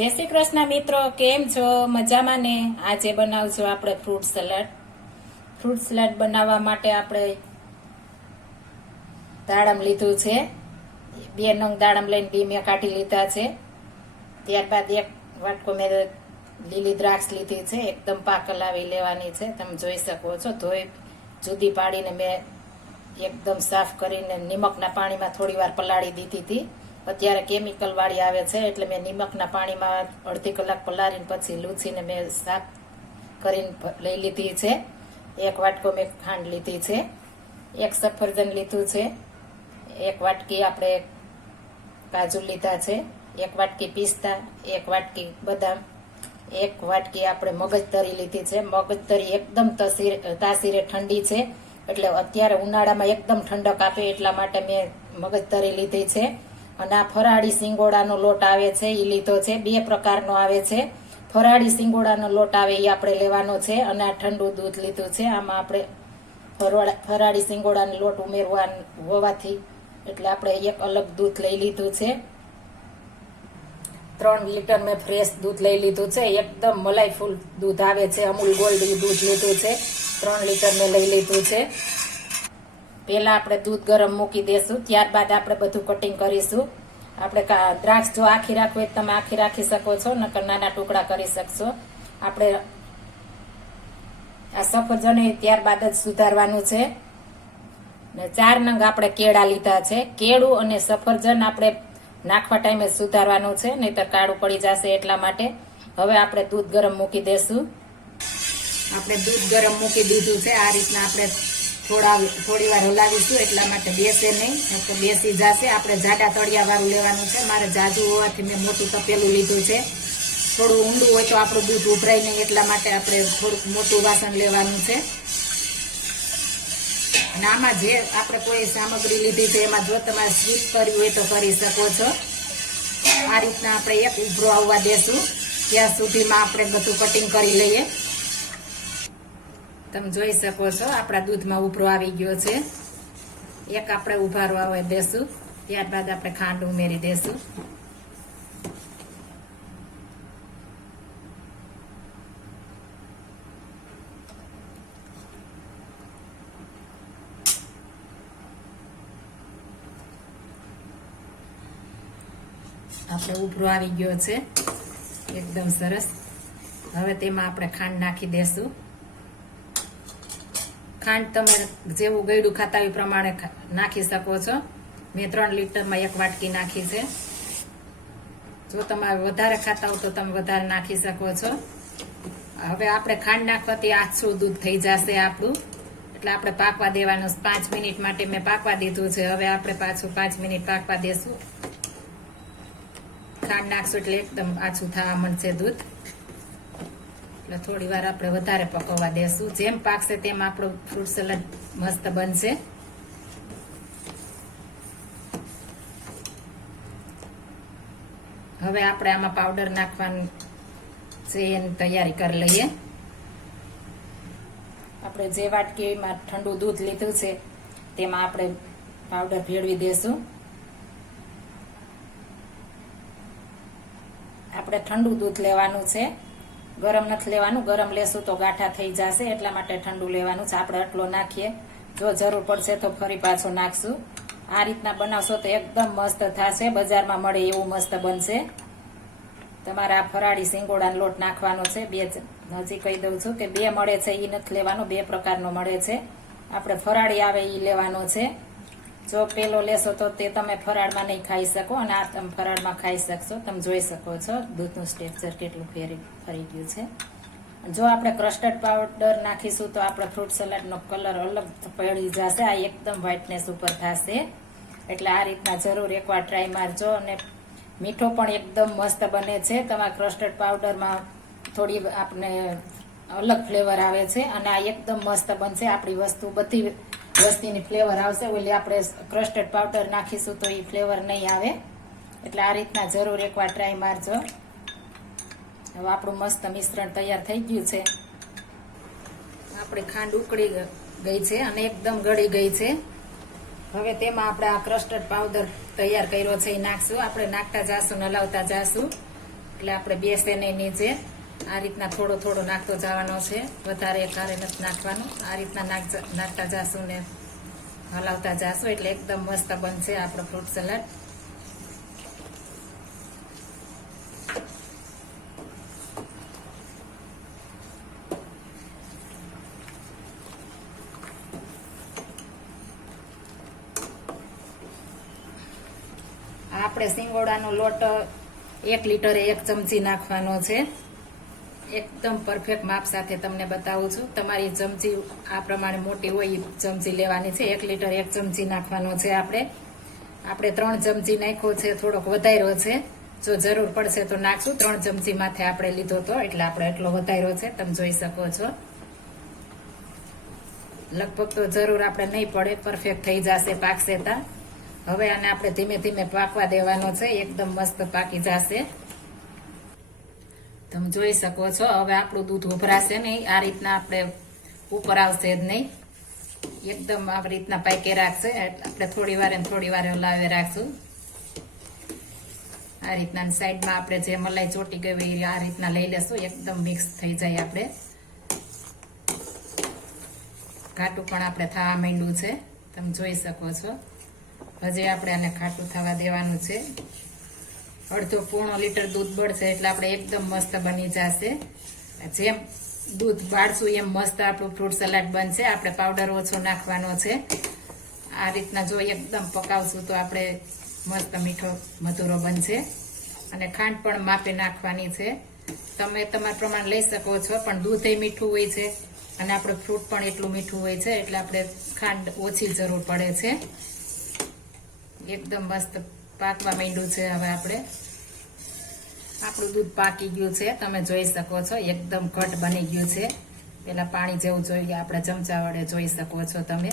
જય શ્રી કૃષ્ણ મિત્રો, કેમ છો? મજામાં ને? આજે બનાવજો આપણે ફ્રૂટ સલાડ. ફ્રૂટ સલાડ બનાવવા માટે આપણે દાડમ લીધું છે. 2 નંગ દાડમ લઈને બી મેં કાઢી લીધા છે. ત્યારબાદ 1 વાટકો મેં લીલી દ્રાક્ષ લીધી છે. એકદમ પાકલાવી લેવાની છે. તમે જોઈ શકો છો. ધોઈ જુદી પાડીને મેં એકદમ સાફ કરીને નિમકના પાણીમાં થોડી વાર પલાળી દીધી હતી. અત્યારે કેમિકલ વાળી આવે છે એટલે મેં નિમકના પાણીમાં અડધી કલાક પલાળીને પછી લૂછીને મેં સાફ કરીને લઈ લીધી છે. 1 વાટકો મેં ખાંડ લીધી છે. 1 સફરજન લીધું છે. 1 વાટકી આપણે કાજુ લીધા છે. 1 વાટકી પિસ્તા, 1 વાટકી બદામ, 1 વાટકી આપણે મગજતરી લીધી છે. મગજતરી એકદમ તાસીરે ઠંડી છે એટલે અત્યારે ઉનાળામાં એકદમ ઠંડક આપે એટલા માટે મેં મગજતરી લીધી છે. અને આ ફરાળી સિંગોડાનો લોટ આવે છે એ લીધો છે. 2 પ્રકારનો આવે છે. ફરાળી સિંગોડાનો લોટ આવે એ આપણે લેવાનો છે. અને આ ઠંડુ દૂધ લીધું છે. આમાં આપણે ફરાળી સિંગોડાનો લોટ ઉમેરવાનો હોવાથી એટલે આપણે એક અલગ દૂધ લઈ લીધું છે. 3 લીટર મેં ફ્રેશ દૂધ લઈ લીધું છે. એકદમ મલાઈફૂલ દૂધ આવે છે. અમૂલ ગોલ્ડ દૂધ લીધું છે. 3 લીટર મેં લઈ લીધું છે. પહેલા આપણે દૂધ ગરમ મૂકી દેશું, ત્યારબાદ આપણે બધું કટિંગ કરીશું. આપણે દ્રાક્ષ જો આખી રાખવી હોય તમે આખી રાખી શકો છો, નકર નાના ટુકડા કરી શકશો. આપણે આ સફરજન ત્યારબાદ જ સુધારવાનું છે. ને 4 નંગ આપણે કેળા લીધા છે. કેળું અને સફરજન આપણે નાખવા ટાઈમે સુધારવાનું છે, નહીતર કાળું પડી જશે એટલા માટે. હવે આપણે દૂધ ગરમ મૂકી દેશું. આપણે દૂધ ગરમ મૂકી દીધું છે. આ રીતના આપણે થોડી વાર હલાવીશું એટલા માટે બેસે નહીં, તો બેસી જશે. આપણે જાડા તળિયા વાળું લેવાનું છે. મારે જાજુ હોવાથી મેં મોટું તપેલું લીધું છે. થોડું ઊંડું હોય તો આપણું દૂધ ઉભરાય નહીં એટલા માટે આપણે થોડુંક મોટું વાસણ લેવાનું છે. અને આમાં જે આપણે કોઈ સામગ્રી લીધી છે એમાં જો તમારે સ્વીટ કરવી હોય તો કરી શકો છો. આ રીતના આપણે એક ઉભરો આવવા દેશું ત્યાં સુધીમાં આપણે બધું કટિંગ કરી લઈએ. તમે જોઈ શકો છો આપણા દૂધમાં ઉભરો આવી ગયો છે. એક આપણે ઉભારો આવવા દેશું. ત્યારબાદ આપણે ખાંડ ઉમેરી દેશું. આપણે ઉભરો આવી ગયો છે એકદમ સરસ. હવે તેમાં આપણે ખાંડ નાખી દેશું. ખાંડ તમે જેવું ગળ્યું ખાતા એ પ્રમાણે નાખી શકો છો. મેં 3 લીટરમાં 1 વાટકી નાખી છે. જો તમારે વધારે ખાતા હો તો તમે વધારે નાખી શકો છો. હવે આપણે ખાંડ નાખવાથી આછું દૂધ થઈ જશે આપણું, એટલે આપણે પાકવા દેવાનું. 5 મિનિટ માટે મેં પાકવા દીધું છે. હવે આપણે પાછું 5 મિનિટ પાકવા દેશું. ખાંડ નાખશું એટલે એકદમ આછું થવા મળશે દૂધ. એટલે થોડી વાર આપણે વધારે પકવવા દેશું. જેમ પાકશે તેમ આપણું ફ્રૂટ સલાડ મસ્ત બનશે. હવે આપણે આમાં પાવડર નાખવાનું છે એની તૈયારી કરી લઈએ. આપણે જે વાટકીમાં ઠંડુ દૂધ લીધું છે તેમાં આપણે પાવડર ભેળવી દેશું. આપણે ઠંડુ દૂધ લેવાનું છે, ગરમ નથી લેવાનું. ગરમ લેશું તો ગાંઠા થઈ જશે એટલા માટે ઠંડુ લેવાનું છે. આપણે આટલો નાખીએ, જો જરૂર પડશે તો ફરી પાછો નાખશું. આ રીતના બનાવશો તો એકદમ મસ્ત થશે. બજારમાં મળે એવું મસ્ત બનશે. તમારે આ ફરાળી સિંગોડાનો લોટ નાખવાનો છે. 2 હજી કહી દઉં છું કે 2 મળે છે એ નથી લેવાનો, 2 પ્રકારનો મળે છે. આપણે ફરાળી આવે એ લેવાનો છે. જો પેલો લેશો તો તે તમે ફરાળમાં નહીં ખાઈ શકો અને આ તમે ફરાળમાં ખાઈ શકશો. તમે જોઈ શકો છો દૂધનું સ્ટ્રક્ચર કેટલું ફરી ગયું છે. જો આપણે કસ્ટર્ડ પાવડર નાખીશું તો આપણે ફ્રૂટ સલાડનો કલર અલગ પડી જશે. આ એકદમ વ્હાઇટનેસ ઉપર થશે. એટલે આ રીતના જરૂર એકવાર ટ્રાય મારજો. અને મીઠો પણ એકદમ મસ્ત બને છે. તમારા કસ્ટર્ડ પાવડરમાં થોડી આપણે અલગ ફ્લેવર આવે છે અને આ એકદમ મસ્ત બનશે. આપણી વસ્તુ બધી વસ્તુની ફ્લેવર આવશે. ઓલી આપણે કસ્ટર્ડ પાવડર નાખીશું તો એ ફ્લેવર નહીં આવે. એટલે આ રીતના જરૂર એકવાર ટ્રાય મારજો. હવે આપણું મસ્ત મિશ્રણ તૈયાર થઈ ગયું છે. આપણી ખાંડ ઉકળી ગઈ છે અને એકદમ ગળી ગઈ છે. હવે તેમાં આપણે આ કસ્ટર્ડ પાવડર તૈયાર કર્યો છે એ નાખશું. આપણે નાખતા જાશું, હલાવતા જાશું. એટલે આપણે બેસે નહીં નીચે. આ રીતના થોડો થોડો નાખતો જવાનો છે, વધારે કારે નથી નાખવાનું. આ રીતના નાખતા જાશું ને હલાવતા જાશું એટલે એકદમ મસ્ત બનશે આપણો ફ્રૂટ સલાડ. આપણે સિંગોડાનો લોટ 1 લીટરે 1 ચમચી નાખવાનો છે. એકદમ પરફેક્ટ માપ સાથે તમને બતાવું છું. તમારી ચમચી આ પ્રમાણે મોટી હોય એ ચમચી લેવાની છે. 1 લીટર 1 ચમચી નાખવાનો છે. આપણે 3 ચમચી નાખ્યો છે, થોડોક વધાર્યો છે. જો જરૂર પડશે તો નાખશું. 3 ચમચી માથે આપણે લીધો તો એટલે આપણે એટલો વધાર્યો છે, તમે જોઈ શકો છો. લગભગ તો જરૂર આપણે નહીં પડે, પરફેક્ટ થઈ જશે, પાકશે તા. હવે આને આપણે ધીમે ધીમે પાકવા દેવાનો છે. એકદમ મસ્ત પાકી જશે, તમે જોઈ શકો છો. હવે આપણું દૂધ ઉભરાશે નહીં, આ રીતના આપણે ઉપર આવશે જ નહીં. એકદમ આવી રીતના પાકે રાખશે. આપણે થોડી વાર હલાવી રાખશું. આ રીતના સાઈડમાં આપણે જે મલાઈ ચોટી ગઈ હોય આ રીતના લઈ લેશું. એકદમ મિક્સ થઈ જાય. આપણે ઘાટું પણ આપણે થવા માંડ્યું છે, તમે જોઈ શકો છો. હજી આપણે આને ખાટું થવા દેવાનું છે. અડધો પોણો લીટર દૂધ બળશે એટલે આપણે એકદમ મસ્ત બની જશે. જેમ દૂધ બાળશું એમ મસ્ત આપણું ફ્રૂટ સલાડ બનશે. આપણે પાવડર ઓછો નાખવાનો છે. આ રીતના જો એકદમ પકાવશું તો આપણે મસ્ત મીઠો મધુરો બનશે. અને ખાંડ પણ માપે નાખવાની છે. તમે તમારા પ્રમાણે લઈ શકો છો, પણ દૂધ એ મીઠું હોય છે અને આપણે ફ્રૂટ પણ એટલું મીઠું હોય છે એટલે આપણે ખાંડ ઓછી જરૂર પડે છે. એકદમ મસ્ત પાકવા માંડ્યું છે. હવે આપણું દૂધ પાકી ગયું છે, તમે જોઈ શકો છો. એકદમ ઘટ બની ગયું છે. પેલા પાણી જેવું જોઈએ, આપણે ચમચા વડે જોઈ શકો છો તમે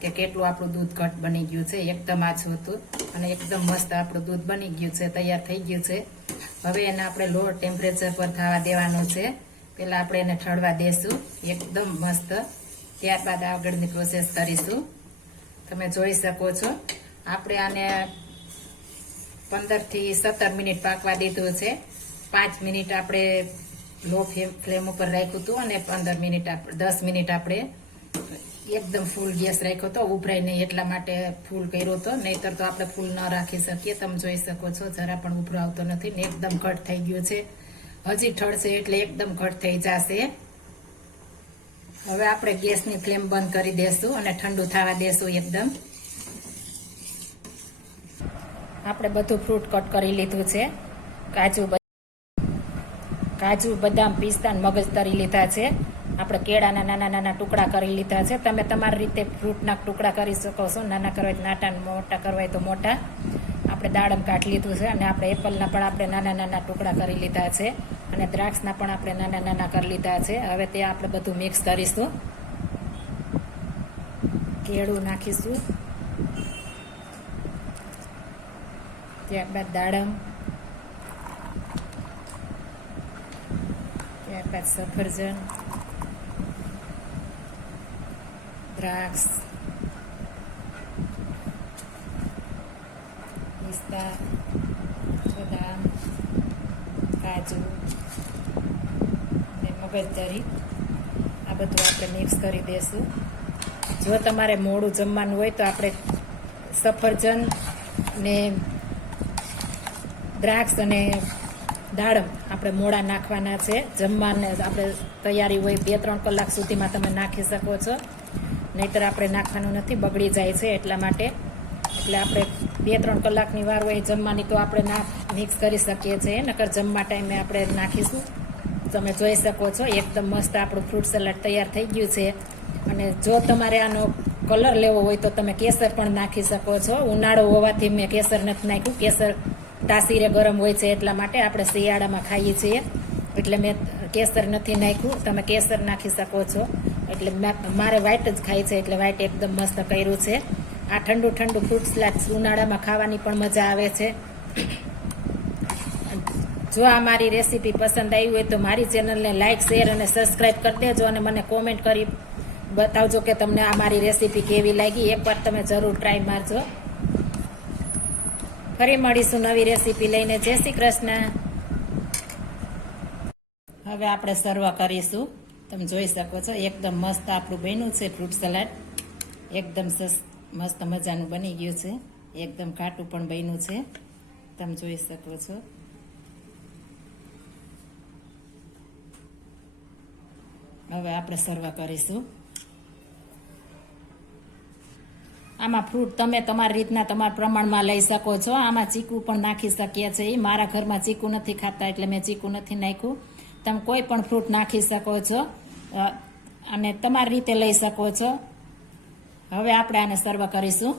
કે કેટલું આપણું દૂધ ઘટ બની ગયું છે. એકદમ આછું હતું અને એકદમ મસ્ત આપણું દૂધ બની ગયું છે, તૈયાર થઈ ગયું છે. હવે એને આપણે લો ટેમ્પરેચર પર થવા દેવાનું છે. પેલા આપણે એને ઠરવા દેશું એકદમ મસ્ત, ત્યારબાદ આગળની પ્રોસેસ કરીશું. તમે જોઈ શકો છો. આપણે આને 15 થી 17 મિનિટ પાકવા દીધું છે. 5 મિનિટ આપણે લો ફ્લેમ ઉપર રાખ્યું હતું અને 10 મિનિટ આપણે એકદમ ફૂલ ગેસ રાખ્યો હતો, ઉભરાય નહીં એટલા માટે ફૂલ કર્યો હતો. નહીતર તો આપણે ફૂલ ન રાખી શકીએ. તમે જોઈ શકો છો, જરા પણ ઉભરો આવતો નથી ને એકદમ ઘટ થઈ ગયું છે. હજી ઠરશે એટલે એકદમ ઘટ થઈ જશે. હવે આપણે ગેસની ફ્લેમ બંધ કરી દેશું અને ઠંડુ થવા દેશું એકદમ. આપણે બધું ફ્રૂટ કટ કરી લીધું છે. કાજુ બદામ પિસ્તા મગજ તરી લીધા છે. આપણે કેળાના નાના નાના ટુકડા કરી લીધા છે. તમે તમારી રીતે ફ્રૂટના ટુકડા કરી શકો છો. નાના કરવા હોય તો નાના, મોટા કરવા હોય તો મોટા. આપણે દાડમ કાઢી લીધું છે અને આપણે એપલના પણ આપણે નાના નાના ટુકડા કરી લીધા છે અને દ્રાક્ષના પણ આપણે નાના નાના કરી લીધા છે. હવે તે આપણે બધું મિક્સ કરીશું. કેળું નાખીશું, ત્યારબાદ દાડમ, ત્યારબાદ સફરજન, દ્રાક્ષ, પિસ્તા, બદામ, કાજુ અને મગજતરી આ બધું આપણે મિક્સ કરી દઈશું. જો તમારે મોડું જમવાનું હોય તો આપણે સફરજન ને દ્રાક્ષ અને દાડમ આપણે મોડા નાખવાના છે. જમવાને આપણે તૈયારી હોય 2-3 કલાક સુધીમાં તમે નાખી શકો છો. નહીતર આપણે નાખવાનું નથી, બગડી જાય છે એટલા માટે. એટલે આપણે 2-3 કલાકની વાર હોય જમવાની તો આપણે મિક્સ કરી શકીએ છીએ. નકર જમવા ટાઈમે આપણે નાખીશું. તમે જોઈ શકો છો એકદમ મસ્ત આપણું ફ્રૂટ સલાડ તૈયાર થઈ ગયું છે. અને જો તમારે આનો કલર લેવો હોય તો તમે કેસર પણ નાખી શકો છો. ઉનાળો હોવાથી મેં કેસર નથી નાખ્યું. કેસર તાસીરે ગરમ હોય છે એટલા માટે. આપણે શિયાળામાં ખાઈએ છીએ એટલે મેં કેસર નથી નાખ્યું. તમે કેસર નાખી શકો છો. એટલે મારે વ્હાઈટ જ ખાય છે એટલે વ્હાઈટ એકદમ મસ્ત કર્યું છે. આ ઠંડુ ઠંડુ ફ્રૂટ સલાડ ઉનાળામાં ખાવાની પણ મજા આવે છે. જો આ મારી રેસીપી પસંદ આવી હોય તો મારી ચેનલને લાઇક, શેર અને સબસ્ક્રાઈબ કરી દેજો અને મને કોમેન્ટ કરી બતાવજો કે તમને આ મારી રેસીપી કેવી લાગી. એકવાર તમે જરૂર ટ્રાય મારજો. ફરી મળીશું નવી રેસીપી લઈને. જય શ્રી કૃષ્ણ. હવે આપણે સર્વ કરીશું. તમે જોઈ શકો છો એકદમ મસ્ત આપણું બન્યું છે ફ્રૂટ સલાડ. એકદમ મસ્ત મજાનું બની ગયું છે. એકદમ ઘાટું પણ બન્યું છે. તમે જોઈ શકો છો. હવે આપણે સર્વ કરીશું. આમાં ફ્રૂટ તમે તમારી રીતના તમારા પ્રમાણમાં લઈ શકો છો. આમાં ચીકુ પણ નાખી શકીએ છીએ. મારા ઘરમાં ચીકુ નથી ખાતા એટલે મેં ચીકુ નથી નાખ્યું. તમે કોઈ પણ ફ્રૂટ નાખી શકો છો અને તમારી રીતે લઈ શકો છો. હવે આપણે આને સર્વ કરીશું.